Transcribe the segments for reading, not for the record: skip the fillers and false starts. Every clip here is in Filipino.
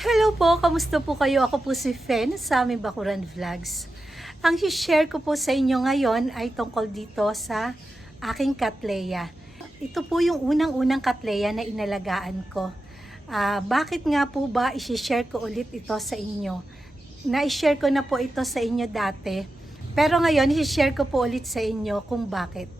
Hello po, kamusta po kayo? Ako po si Fen sa aming Bakuran Vlogs. Ang share ko po sa inyo ngayon ay tungkol dito sa aking Cattleya. Ito po yung unang-unang Cattleya na inalagaan ko. Bakit nga po ba i-share ko ulit ito sa inyo? Na-share ko na po ito sa inyo dati. Pero ngayon, i-share ko po ulit sa inyo kung bakit.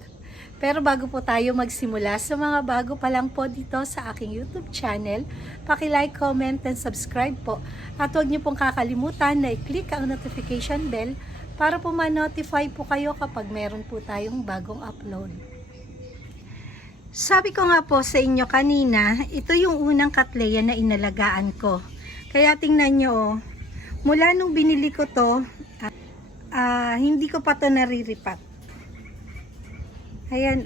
Pero bago po tayo magsimula, sa mga bago pa lang po dito sa aking YouTube channel, paki-like, comment, and subscribe po. At huwag niyo pong kakalimutan na i-click ang notification bell para po ma-notify po kayo kapag meron po tayong bagong upload. Sabi ko nga po sa inyo kanina, ito yung unang Cattleya na inalagaan ko. Kaya tingnan nyo, mula nung binili ko to, hindi ko pa to nariripat. Ayan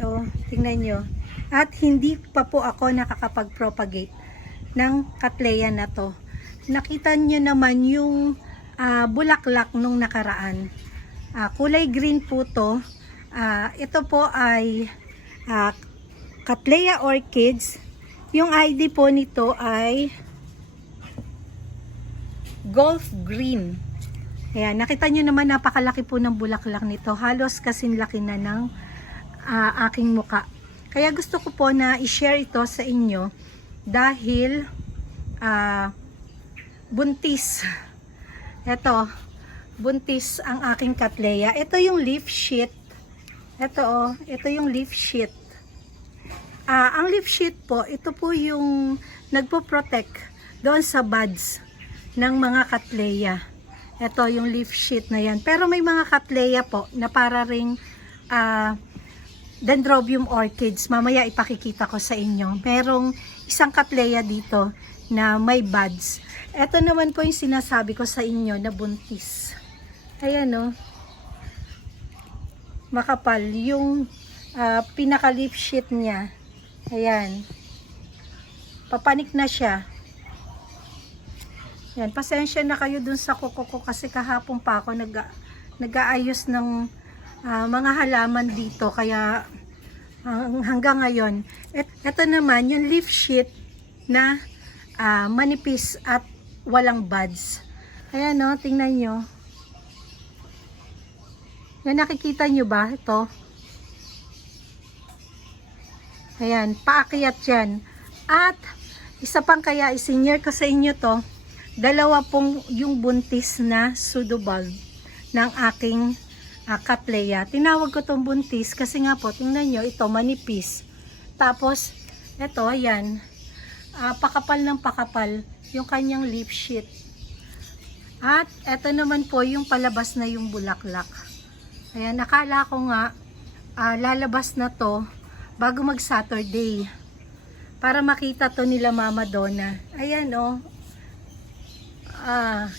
tingnan nyo. At hindi pa po ako nakakapag-propagate ng Cattleya na to. Nakita nyo naman yung bulaklak nung nakaraan. Kulay green po to. Ito po ay Cattleya Orchids. Yung ID po nito ay Golf Green. Ayan, nakita nyo naman napakalaki po ng bulaklak nito. Halos kasing laki na ng aking muka. Kaya gusto ko po na i-share ito sa inyo dahil buntis. Ito, buntis ang aking Cattleya. Ito yung leaf sheet. Ito yung leaf sheet. Ang leaf sheet po, ito po yung nagpo-protect doon sa buds ng mga Cattleya. Ito yung leaf sheet na yan. Pero may mga Cattleya po na para ring Dendrobium orchids. Mamaya ipakikita ko sa inyo. Merong isang Cattleya dito na may buds. Ito naman po yung sinasabi ko sa inyo na buntis. Ayan makapal yung pinaka leaf sheet niya. Ayan. Papanik na siya. Yan, pasensya na kayo dun sa kuko ko kasi kahapon pa ako nag-aayos ng mga halaman dito, kaya hanggang ngayon. Ito naman yung leaf sheet na manipis at walang buds. Ayan tingnan nyo. Yan, nakikita nyo ba ito? Ayan, paakyat yan. At isa pang kaya isinyer ko sa inyo to, dalawa pong yung buntis na pseudobulb ng aking Cattleya. Tinawag ko tong buntis kasi nga po, tingnan nyo, ito manipis. Tapos, ito, ayan, pakapal ng pakapal yung kanyang leaf sheet. At, ito naman po yung palabas na yung bulaklak. Ayan, nakala ko nga, lalabas na to bago mag-Saturday. Para makita to nila Mama Donna. Ayan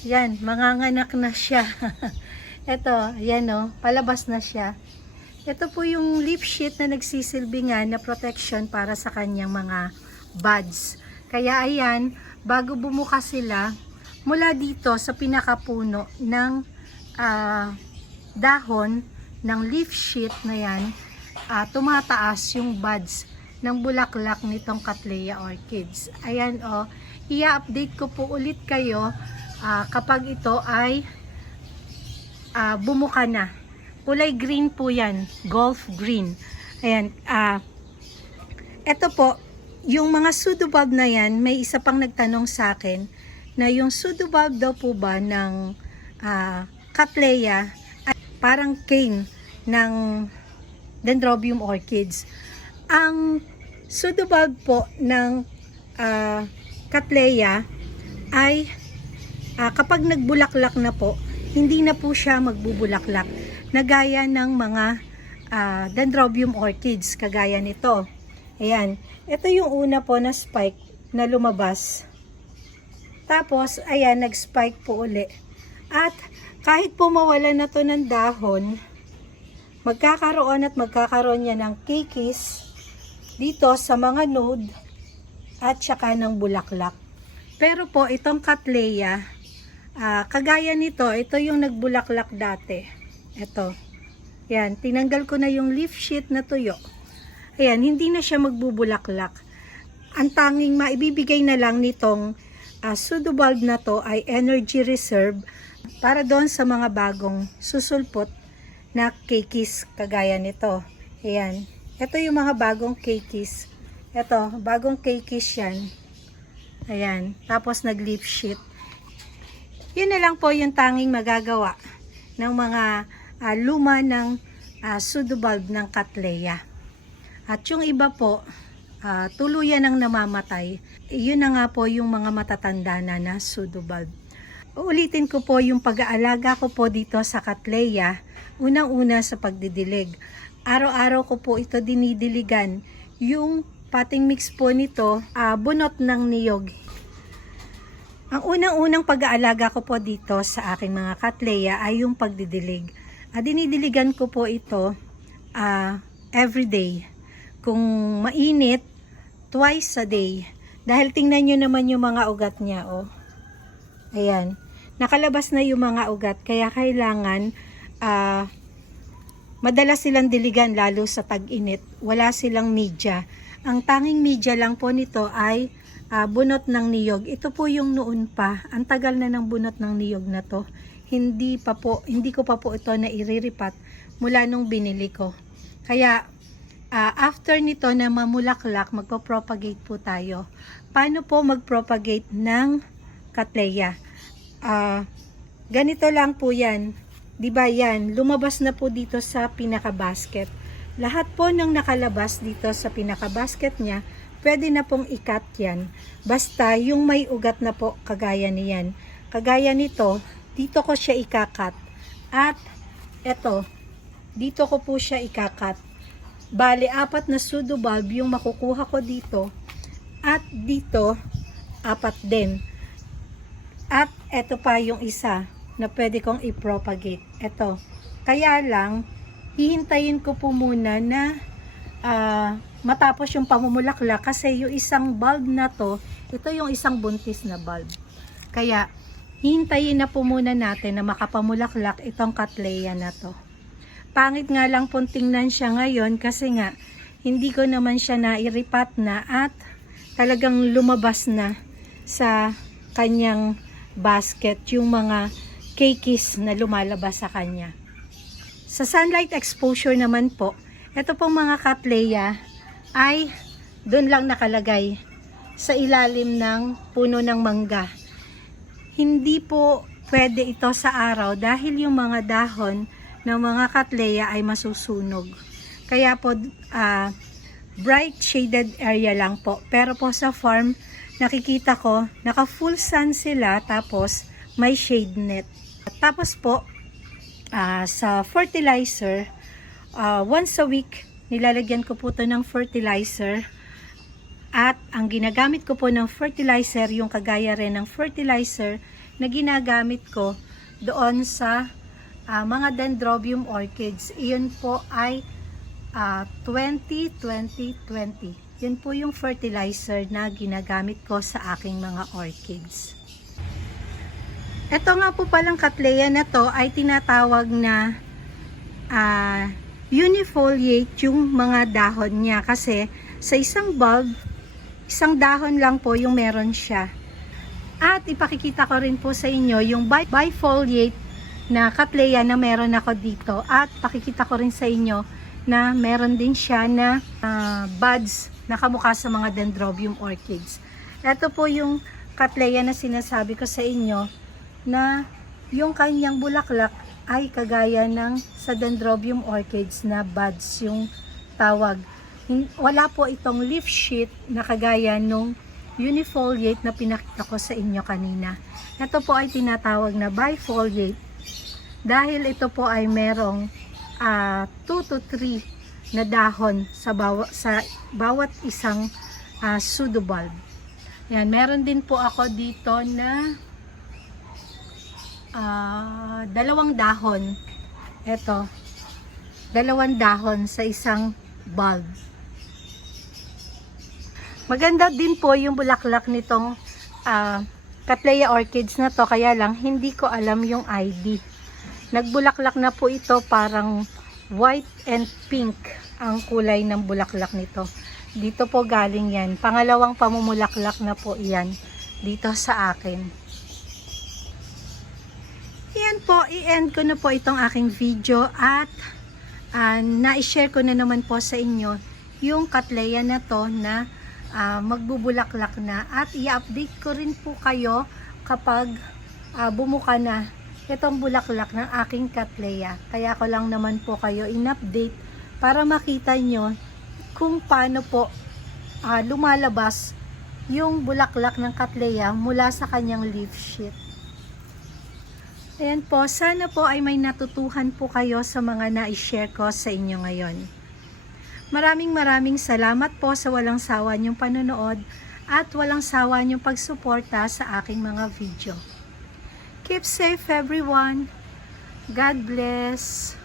yan, manganganak na siya. Ito, ayan palabas na siya. Ito po yung leaf sheet na nagsisilbi nga na protection para sa kanyang mga buds. Kaya ayan, bago bumuka sila, mula dito sa pinakapuno ng dahon ng leaf sheet na yan, tumataas yung buds ng bulaklak nitong Cattleya Orchids. Ayan i-update ko po ulit kayo kapag ito ay bumuka na. Kulay green po yan, golf green. Ayan, eto po, yung mga pseudobulb na yan, may isa pang nagtanong sa akin na yung pseudobulb daw po ba ng Cattleya ay parang cane ng Dendrobium orchids. Ang pseudobulb po ng Cattleya ay kapag nagbulaklak na po, hindi na po siya magbubulaklak na gaya ng mga Dendrobium orchids kagaya nito. Ayan, ito yung una po na spike na lumabas. Tapos, ayan, nag-spike po uli. At kahit po mawala na to ng dahon, magkakaroon niya ng kikis dito sa mga node at saka ng bulaklak. Pero po, itong Cattleya, kagaya nito, ito yung nagbulaklak dati. Ito. Yan, tinanggal ko na yung leaf sheet na tuyo. Ayan, hindi na siya magbubulaklak. Ang tanging maibibigay na lang nitong pseudo bulb na to ay energy reserve para doon sa mga bagong susulpot na keikis kagaya nito. Ayan. Ito yung mga bagong keikis. Ito, bagong keikis yan. Ayan. Tapos nag-leaf sheet. Yun na lang po yung tanging magagawa ng mga luma ng pseudo bulb ng Cattleya. At yung iba po, tuluyan ang namamatay. Yun na nga po yung mga matatanda na pseudo bulb. Uulitin ko po yung pag-aalaga ko po dito sa Cattleya. Unang-una sa pagdidilig. Araw-araw ko po ito dinidiligan. Yung potting mix po nito, bunot ng niyog. Ang unang-unang pag-aalaga ko po dito sa aking mga Cattleya ay yung pagdidilig. Dinidiligan ko po ito everyday. Kung mainit, twice a day. Dahil tingnan nyo naman yung mga ugat niya. Oh. Ayan. Nakalabas na yung mga ugat. Kaya kailangan madalas silang diligan lalo sa tag-init. Wala silang media. Ang tanging media lang po nito ay bunot ng niyog. Ito po yung noon pa. Ang tagal na ng bunot ng niyog na to. Hindi ko pa po ito na iriripat mula nung binili ko. Kaya after nito na mamulaklak, magpo-propagate po tayo. Paano po mag-propagate ng Cattleya? Ganito lang po yan. Diba yan? Lumabas na po dito sa pinaka-basket. Lahat po ng nakalabas dito sa pinaka-basket niya, pwede na pong ikat yan. Basta yung may ugat na po, kagaya niyan. Kagaya nito, dito ko siya ikakat. At eto, dito ko po siya ikakat. Bale, 4 na pseudo bulb yung makukuha ko dito. At dito, 4 din. At eto pa yung isa na pwede kong i-propagate. Eto. Kaya lang, hihintayin ko po muna na matapos yung pamumulaklak kasi yung isang bulb na to, ito yung isang buntis na bulb. Kaya, hihintayin na po muna natin na makapamulaklak itong Cattleya na to. Pangit nga lang pong tingnan siya ngayon kasi nga, hindi ko naman siya nairipat na at talagang lumabas na sa kanyang basket yung mga keikis na lumalabas sa kanya. Sa sunlight exposure naman po, ito pong mga Cattleya ay doon lang nakalagay sa ilalim ng puno ng mangga. Hindi po pwede ito sa araw dahil yung mga dahon ng mga Cattleya ay masusunog. Kaya po bright shaded area lang po. Pero po sa farm, nakikita ko, naka full sun sila tapos may shade net. Tapos po, sa fertilizer, once a week, nilalagyan ko po ito ng fertilizer. At ang ginagamit ko po ng fertilizer, yung kagaya rin ng fertilizer na ginagamit ko doon sa mga dendrobium orchids. Iyon po ay 20-20-20. Yun po yung fertilizer na ginagamit ko sa aking mga orchids. Ito nga po palang Cattleya na to ay tinatawag na unifoliate yung mga dahon niya kasi sa isang bulb, isang dahon lang po yung meron siya. At ipakikita ko rin po sa inyo yung bifoliate na Cattleya na meron ako dito at pakikita ko rin sa inyo na meron din siya na buds na kamukha sa mga dendrobium orchids. Ito po yung Cattleya na sinasabi ko sa inyo na yung kanyang bulaklak ay kagaya ng sa dendrobium orchids na buds yung tawag. Wala po itong leaf sheet na kagaya nung unifoliate na pinakita ko sa inyo kanina. Ito po ay tinatawag na bifoliate dahil ito po ay merong 2 to 3 na dahon sa bawat isang pseudo bulb. Yan, meron din po ako dito na 2 dahon. Ito, 2 dahon sa isang bulb. Maganda din po yung bulaklak nitong Cattleya orchids na to, kaya lang hindi ko alam yung ID. Nagbulaklak na po ito, parang white and pink ang kulay ng bulaklak nito. Dito po galing yan. Pangalawang pamumulaklak na po yan dito sa akin. Yan po, i-end ko na po itong aking video at na-share ko na naman po sa inyo yung Cattleya na to na magbubulaklak na, at i-update ko rin po kayo kapag bumuka na itong bulaklak ng aking Cattleya. Kaya ko lang naman po kayo in-update para makita nyo kung paano po lumalabas yung bulaklak ng Cattleya mula sa kanyang leaf sheath. Ayan po, sana po ay may natutuhan po kayo sa mga na-share ko sa inyo ngayon. Maraming salamat po sa walang sawa niyong panonood at walang sawa niyong pagsuporta sa aking mga video. Keep safe everyone. God bless.